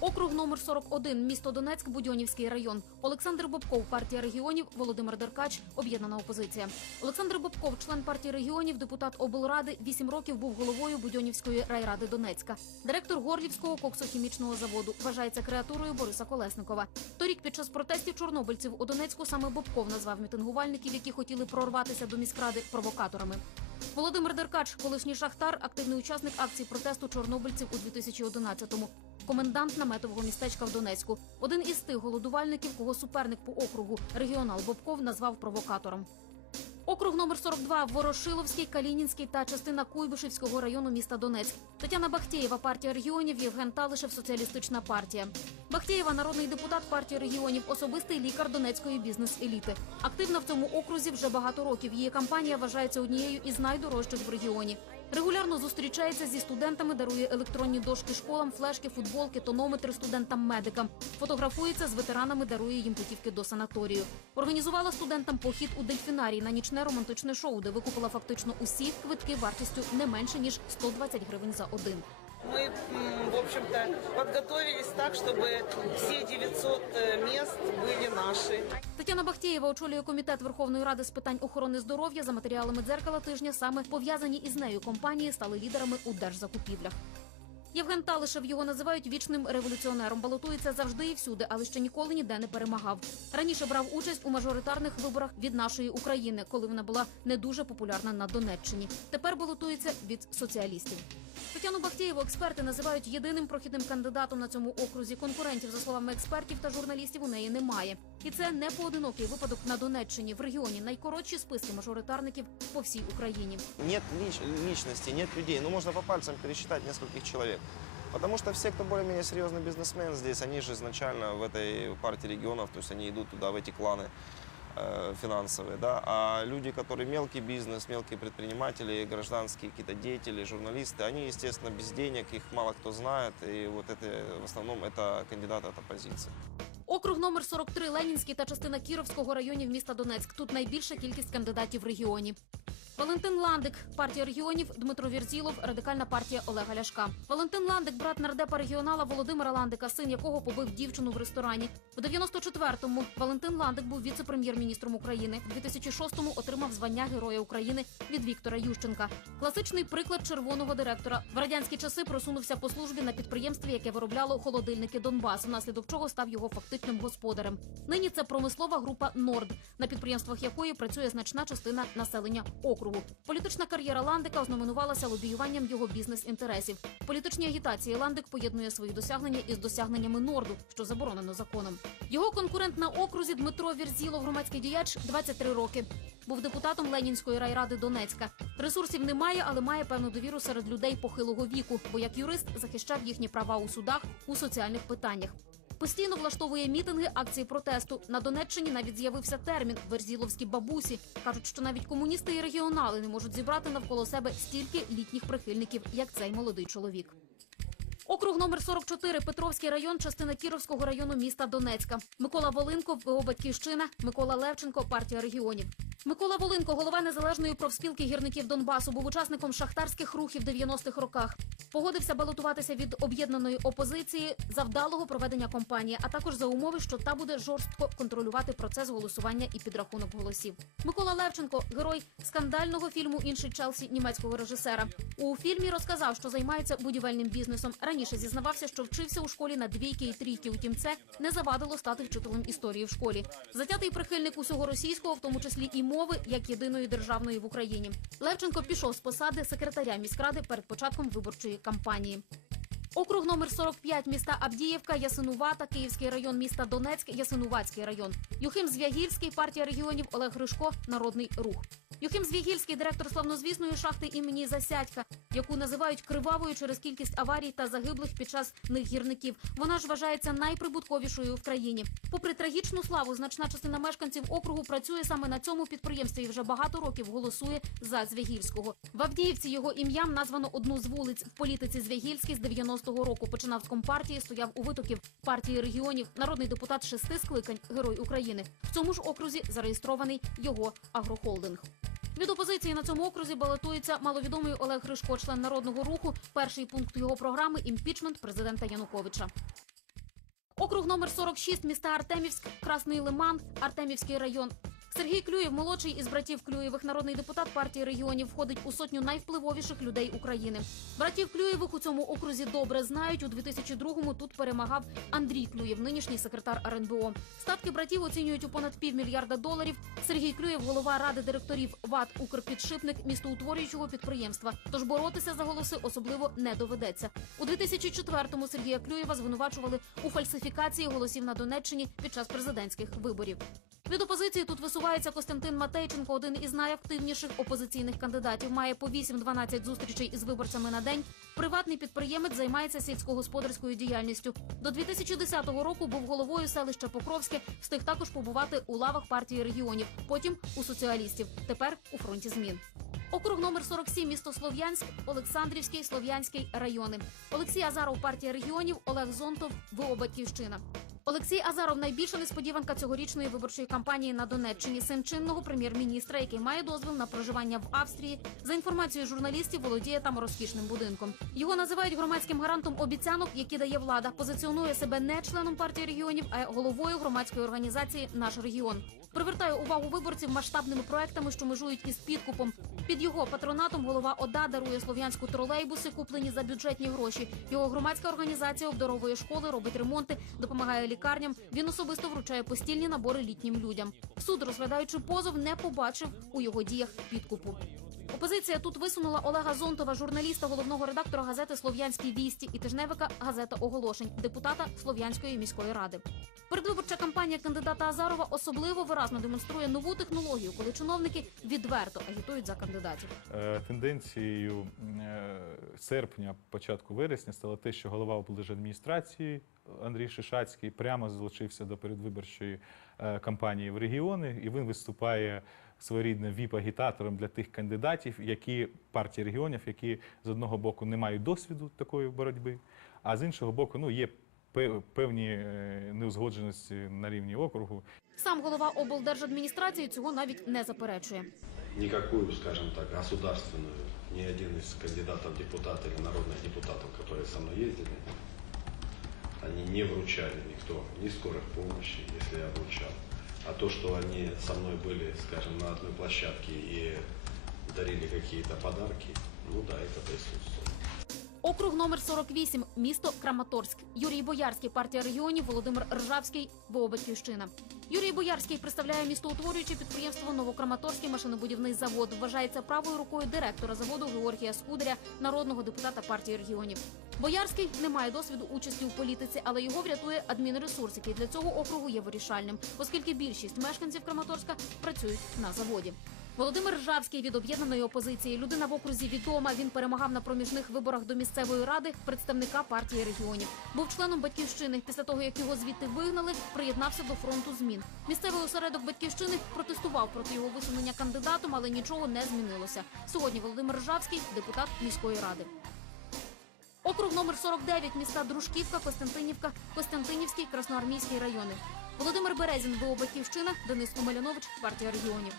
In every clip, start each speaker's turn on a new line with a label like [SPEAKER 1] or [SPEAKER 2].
[SPEAKER 1] Округ номер 41, місто Донецьк, Будьонівський район. Олександр Бобков, партія регіонів, Володимир Деркач, об'єднана опозиція. Олександр Бобков, член партії регіонів, депутат облради, 8 років був головою Будьонівської райради Донецька. Директор Горлівського коксохімічного заводу вважається креатурою Бориса Колесникова. Торік під час протестів чорнобильців у Донецьку саме Бобков назвав мітингувальників, які хотіли прорватися до міськради провокаторами. Володимир Деркач, колишній шахтар, активний учасник акції протесту чорнобильців у 2011-му. Комендант наметового містечка в Донецьку, один із тих голодувальників, кого суперник по округу регіонал Бобков назвав провокатором. Округ номер 42 Ворошиловський, Калінінський та частина Куйбишевського району міста Донецьк. Тетяна Бахтєєва, партія регіонів, Євген Талишев, соціалістична партія. Бахтєєва, народний депутат партії регіонів, особистий лікар Донецької бізнес-еліти. Активна в цьому окрузі вже багато років. Її кампанія вважається однією із найдорожчих в регіоні. Регулярно зустрічається зі студентами, дарує електронні дошки школам, флешки, футболки, тонометри студентам-медикам. Фотографується з ветеранами, дарує їм путівки до санаторію. Організувала студентам похід у дельфінарій на нічне романтичне шоу, де викупила фактично усі квитки вартістю не менше ніж 120 гривень за один.
[SPEAKER 2] Мы, м, в общем-то, подготовились так, чтобы все 900 э, мест были наши.
[SPEAKER 1] Тетяна Бахтєєва очолює комітет Верховної Ради з питань охорони здоров'я за матеріалами дзеркала тижня. Саме пов'язані із нею компанії стали лідерами у держзакупівлях. Євген Талишев його називають вічним революціонером. Балотується завжди і всюди, але ще ніколи ніде не перемагав. Раніше брав участь у мажоритарних виборах від нашої України, коли вона була не дуже популярна на Донеччині. Тепер балотується від соціалістів. Тетяну Бахтєєву експерти називають єдиним прохідним кандидатом на цьому окрузі. Конкурентів, за словами експертів та журналістів, у неї немає. І це не поодинокий випадок на Донеччині. В регіоні найкоротші списки мажоритарників по всій Україні.
[SPEAKER 3] Нет лич- личности, нет людей. Ну, можно по пальцам пересчитать нескольких человек. Потому что все, кто более-менее серьезный бизнесмен здесь, они же изначально в этой партии регионов, то есть они идут туда, в эти кланы э, финансовые, да, а люди, которые мелкий бизнес, мелкие предприниматели, гражданские какие-то деятели, журналисты, они, естественно, без денег, их мало кто знает, и вот это, в основном, это кандидаты от оппозиции.
[SPEAKER 1] Округ номер 43 Ленінський та частина Кіровського районів міста Донецьк. Тут найбільша кількість кандидатів в регіоні. Валентин Ландик, партія регіонів, Дмитро Вірзілов, радикальна партія Олега Ляшка. Валентин Ландик, брат нардепа регіонала Володимира Ландика, син якого побив дівчину в ресторані. У 94-му Валентин Ландик був віце-прем'єр-міністром України. У 2006-му отримав звання Героя України від Віктора Ющенка. Класичний приклад червоного директора. В радянські часи просунувся по службі на підприємстві, яке виробляло холодильники Донбас, внаслідок чого став його фактичним господарем. Нині це промислова група Норд, на підприємствах якої працює значна частина населення округу. Політична кар'єра Ландика ознаменувалася лобіюванням його бізнес-інтересів. Політичній агітації Ландик поєднує свої досягнення із досягненнями Норду, що заборонено законом. Його конкурент на окрузі Дмитро Вірзілов, громадський діяч, 23 роки. Був депутатом Ленінської райради Донецька. Ресурсів немає, але має певну довіру серед людей похилого віку, бо як юрист захищав їхні права у судах у соціальних питаннях. Постійно влаштовує мітинги, акції протесту. На Донеччині навіть з'явився термін верзіловські бабусі. кажуть, що навіть комуністи і регіонали не можуть зібрати навколо себе стільки літніх прихильників, як цей молодий чоловік. Округ номер 44, Петровський район, частина Кіровського району міста Донецька. Микола Волинко, його батьківщина, Микола Левченко, партія регіонів. Микола Волинко, голова незалежної профспілки гірників Донбасу, був учасником шахтарських рухів 90-х роках. Погодився балотуватися від об'єднаної опозиції за вдалого проведення кампанії, а також за умови, що та буде жорстко контролювати процес голосування і підрахунок голосів. Микола Левченко, герой скандального фільму Інший Челсі німецького режисера. У фільмі розказав, що займається будівельним бізнесом. Раніше зізнавався, що вчився у школі на двійки і трійки. Утім, це не завадило стати вчителем історії в школі. Затятий прихильник усього російського, в тому числі і мови, як єдиної державної в Україні. Левченко пішов з посади секретаря міськради перед початком виборчої кампанії. Округ номер 45 міста Абдіївка, Ясинувата, Київський район міста Донецьк, Ясинуватський район. Юхим Звягільський, партія регіонів Олег Гришко, Народний рух. Юхим Звягільський, директор славнозвісної шахти імені Засядька, яку називають кривавою через кількість аварій та загиблих під час них гірників. Вона ж вважається найприбутковішою в країні. Попри трагічну славу, значна частина мешканців округу працює саме на цьому підприємстві і вже багато років голосує за Звягільського. В Авдіївці його ім'ям названо одну з вулиць. В політиці Звягільський з 90-го року починав з компартії, стояв у витоків партії регіонів, народний депутат шести скликань, герой України. В цьому ж окрузі зареєстрований його агрохолдинг. Від опозиції на цьому окрузі балотується маловідомий Олег Гришко, член народного руху. Перший пункт його програми імпічмент президента Януковича. Округ номер 46 міста Артемівськ, Красний Лиман, Артемівський район. Сергій Клюєв, молодший із братів Клюєвих, народний депутат партії регіонів, входить у сотню найвпливовіших людей України. Братів Клюєвих у цьому окрузі добре знають. У 2002-му тут перемагав Андрій Клюєв, нинішній секретар РНБО. Статки братів оцінюють у понад півмільярда доларів. Сергій Клюєв, голова ради директорів ВАД Укрпідшипник містоутворюючого підприємства. Тож боротися за голоси особливо не доведеться. У 2004-му Сергія Клюєва звинувачували у фальсифікації голосів на Донеччині під час президентських виборів. Від опозиції тут висувається Костянтин Матейченко, один із найактивніших опозиційних кандидатів. Має по 8-12 зустрічей із виборцями на день. Приватний підприємець займається сільськогосподарською діяльністю. До 2010 року був головою селища Покровське. Встиг також побувати у лавах партії регіонів. Потім у соціалістів. Тепер у фронті змін. Округ номер 47, місто Слов'янськ, Олександрівський, Слов'янський райони. Олексій Азаров, партія регіонів, Олег Зонтов, ВО Батьківщина. Олексій Азаров найбільша несподіванка цьогорічної виборчої кампанії на Донеччині. Син чинного прем'єр-міністра, який має дозвіл на проживання в Австрії. За інформацією журналістів, володіє там розкішним будинком. Його називають громадським гарантом обіцянок, які дає влада. Позиціонує себе не членом партії регіонів, а головою громадської організації Наш регіон. Привертає увагу виборців масштабними проектами, що межують із підкупом. Під його патронатом голова ОДА дарує слов'янську тролейбуси, куплені за бюджетні гроші. Його громадська організація обдаровує школи, робить ремонти, допомагає лікарням. Він особисто вручає постільні набори літнім людям. Суд, розглядаючи позов, не побачив у його діях підкупу. Опозиція тут висунула Олега Зонтова, журналіста, головного редактора газети Слов'янські вісті і тижневика Газета оголошень, депутата Слов'янської міської ради. Передвиборча кампанія кандидата Азарова особливо виразно демонструє нову технологію, коли чиновники відверто агітують за кандидатів.
[SPEAKER 4] Е, Тенденцією е, серпня, початку вересня стало те, що голова облдержадміністрації Андрій Шишацький прямо залучився до передвиборчої е, кампанії в регіони, і він виступає своєрідним віп-агітатором для тих кандидатів, які партії регіонів, які з одного боку не мають досвіду такої боротьби, а з іншого боку, ну є пев- певні е, неузгодженості на рівні округу,
[SPEAKER 1] Сам голова облдержадміністрації цього навіть не заперечує.
[SPEAKER 5] никакую, скажем так, государственную, ни один из кандидатов в депутаты или народных депутатов, которые со мной ездили, они не вручали никто, ни скорых помощи, если я вручал. А то, что они со мной были, скажем, на одной площадке и дарили какие-то подарки, ну да, это присутствовало.
[SPEAKER 1] Округ номер 48, місто Краматорськ. Юрій Боярський, партія регіонів, Володимир Ржавський, ВО Батьківщина. Юрій Боярський представляє містоутворююче підприємство Новокраматорський машинобудівний завод. Вважається правою рукою директора заводу Георгія Скударя, народного депутата партії регіонів. Боярський не має досвіду участі у політиці, але його врятує адмінресурс, який для цього округу є вирішальним, оскільки більшість мешканців Краматорська працюють на заводі. Володимир Ржавський від об'єднаної опозиції. Людина в окрузі відома. Він перемагав на проміжних виборах до місцевої ради представника партії регіонів. Був членом батьківщини. Після того як його звідти вигнали, приєднався до фронту змін. Місцевий осередок батьківщини протестував проти його висунення кандидатом, але нічого не змінилося. Сьогодні Володимир Ржавський депутат міської ради. Округ номер 49, міста Дружківка, Костянтинівка, Костянтинівський, Красноармійський райони. Володимир Березін, ВО Батьківщина, Денис Омелянович, партія регіонів.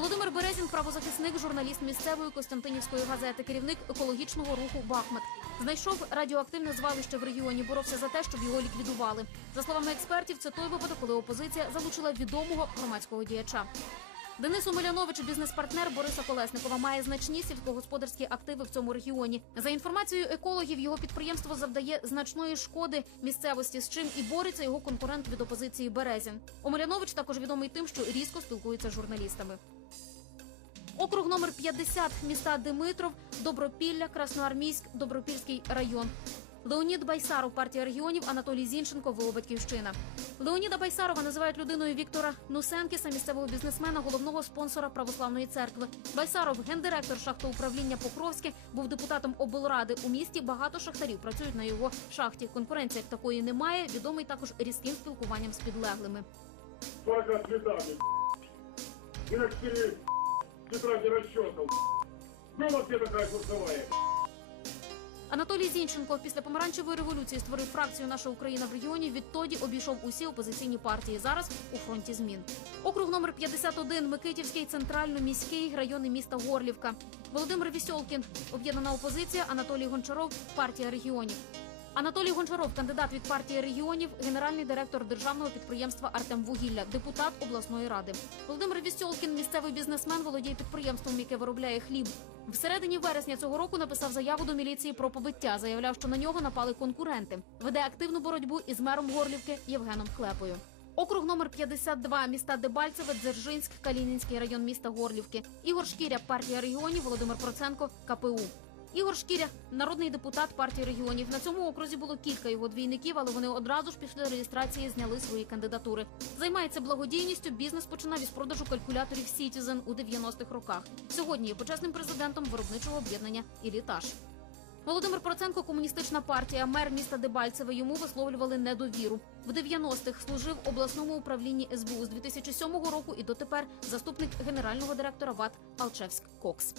[SPEAKER 1] Володимир Березін, правозахисник, журналіст місцевої Костянтинівської газети, керівник екологічного руху Бахмет. Знайшов радіоактивне звалище в регіоні, боровся за те, щоб його ліквідували. За словами експертів, це той випадок, коли опозиція залучила відомого громадського діяча. Денис Омелянович, бізнес-партнер Бориса Колесникова, має значні сільськогосподарські активи в цьому регіоні. За інформацією екологів, його підприємство завдає значної шкоди місцевості, з чим і бореться його конкурент від опозиції Березін. Омелянович також відомий тим, що різко спілкується з журналістами. Округ номер 50, міста Димитров, Добропілля, Красноармійськ, Добропільський район. Леонід Байсаров, партія регіонів, Анатолій Зінченко, ВО Батьківщина. Леоніда Байсарова називають людиною Віктора Нусенкіса, місцевого бізнесмена, головного спонсора православної церкви. Байсаров, гендиректор шахтоуправління Покровське, був депутатом облради. У місті багато шахтарів працюють на його шахті. Конкуренції як такої немає. Відомий також різким спілкуванням з підлеглими.
[SPEAKER 6] Только тетради расчетов. Была где такая курсовая.
[SPEAKER 1] Анатолій Зінченко після помаранчевої революції створив фракцію Наша Україна в регіоні. Відтоді обійшов усі опозиційні партії. Зараз у фронті змін. Округ номер 51, Микитівський, центрально-міський райони міста Горлівка. Володимир Вісьолкін, об'єднана опозиція, Анатолій Гончаров, партія регіонів. Анатолій Гончаров, кандидат від партії регіонів, генеральний директор державного підприємства Артем Вугілля, депутат обласної ради. Володимир Вістьолкін, місцевий бізнесмен, володіє підприємством, яке виробляє хліб. Всередині вересня цього року написав заяву до міліції про побиття. Заявляв, що на нього напали конкуренти. Веде активну боротьбу із мером Горлівки Євгеном Клепою. Округ номер 52 міста Дебальцеве, Дзержинськ, Калінінський район міста Горлівки. Ігор Шкіря, партія регіонів, Володимир Проценко, КПУ. Ігор Шкіря, народний депутат партії регіонів. На цьому окрузі було кілька його двійників, але вони одразу ж після реєстрації зняли свої кандидатури. Займається благодійністю. Бізнес починав із продажу калькуляторів Citizen у 90-х роках. Сьогодні є почесним президентом виробничого об'єднання «Ілітаж». Володимир Проценко, комуністична партія, мер міста Дебальцеве. Йому висловлювали недовіру. В 90-х служив обласному управлінні СБУ з 2007 року і дотепер заступник генерального директора ВАТ Алчевськ Кокс.